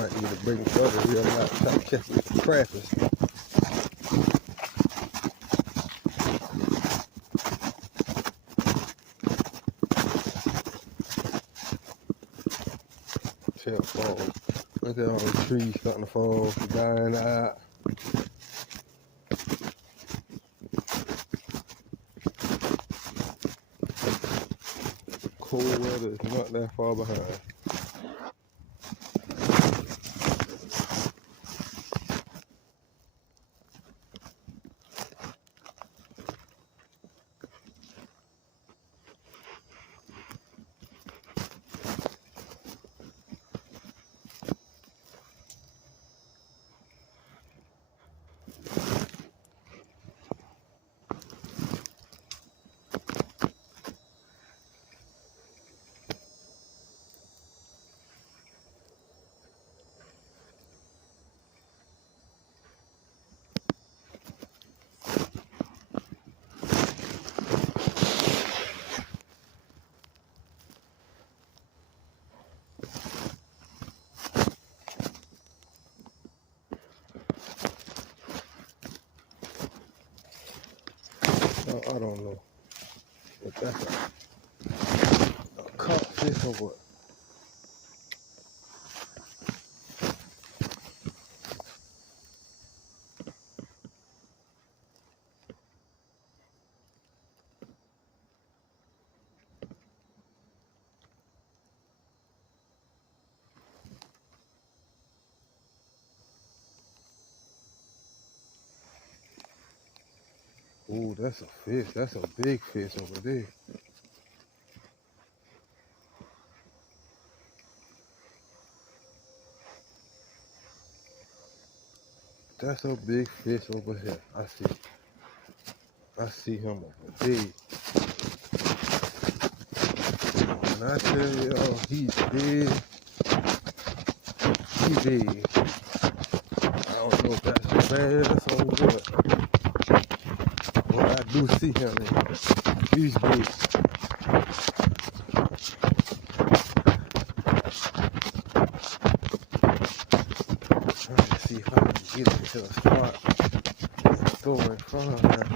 Might need to bring further here. I'm not trying to catch the crappers. Tail fall. Look at all the trees starting to fall, dying out. Cold weather is not that far behind. I don't know if that's a codfish or what. Ooh, that's a fish. That's a big fish over there. That's a big fish over here. I see him over there. And I tell y'all, he's big. He's big. I don't know if that's a bass or what. But I do see him. He's big. Trying to see how I can get into a spot and throw in front of him.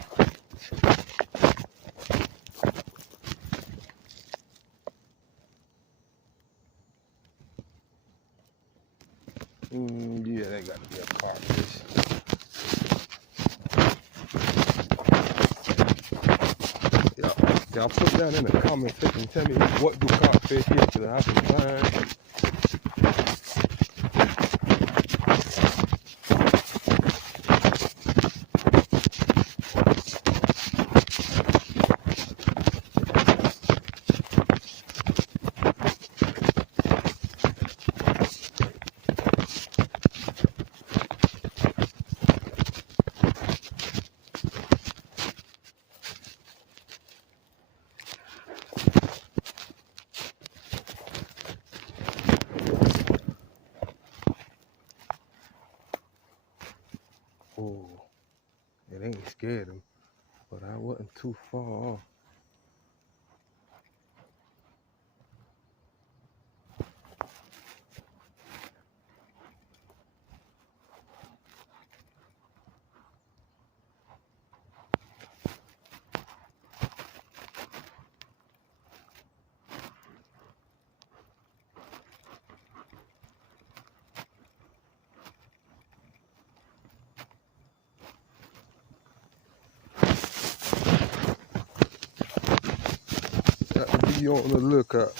Yeah, that got to be a codfish. Y'all put down in the comment section, tell me what do codfish is, because I can find. Oh, it ain't scared him, but I wasn't too far off. Got to be on the lookout.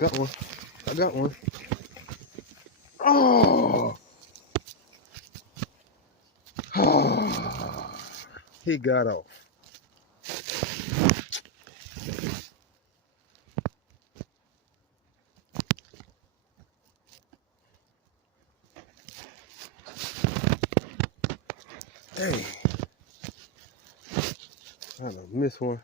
Got one. I got one. Oh! He got off. Dang. I done missed one.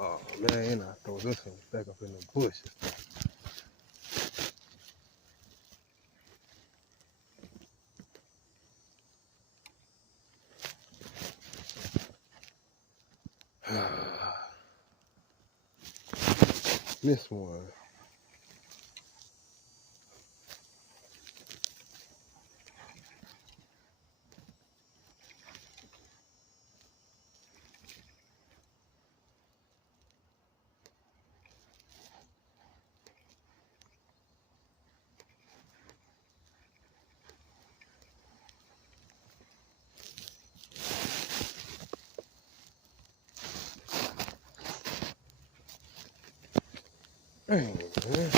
Oh man, I throw this one back up in the bushes. Missed one. Dang, man.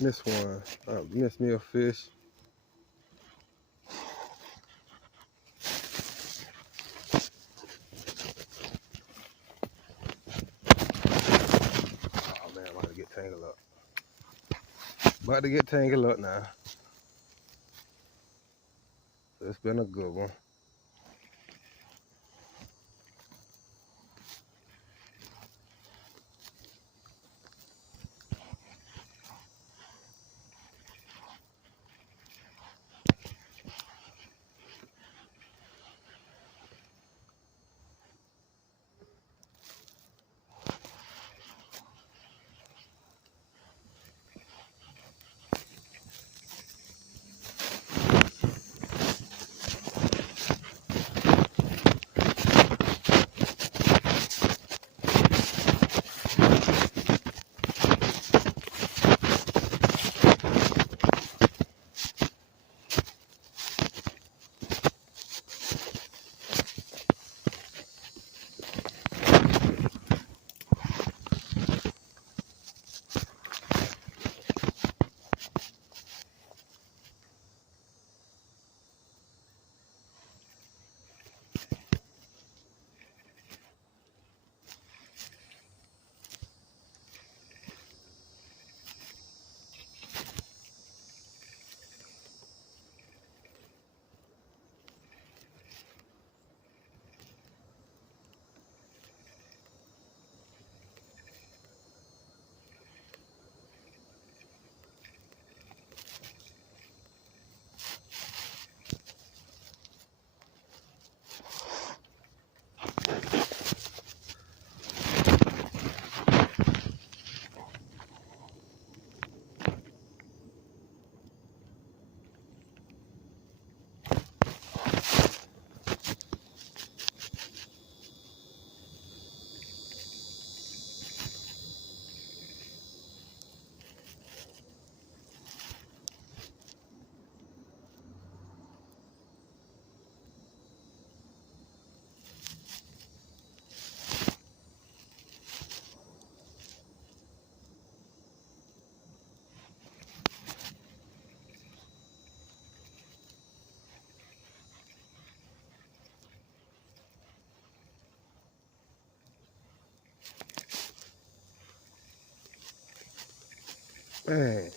Missed one. Missed me a fish. Oh man, I'm about to get tangled up. About to get tangled up now. It's been a good one. Man.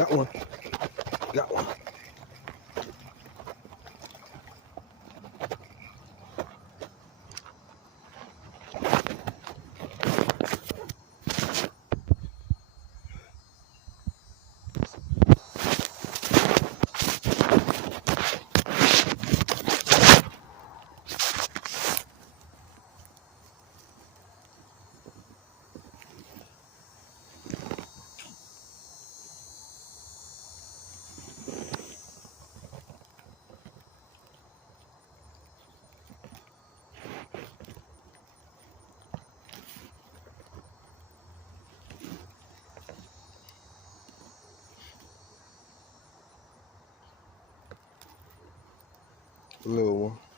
Got one. Got one. Little one.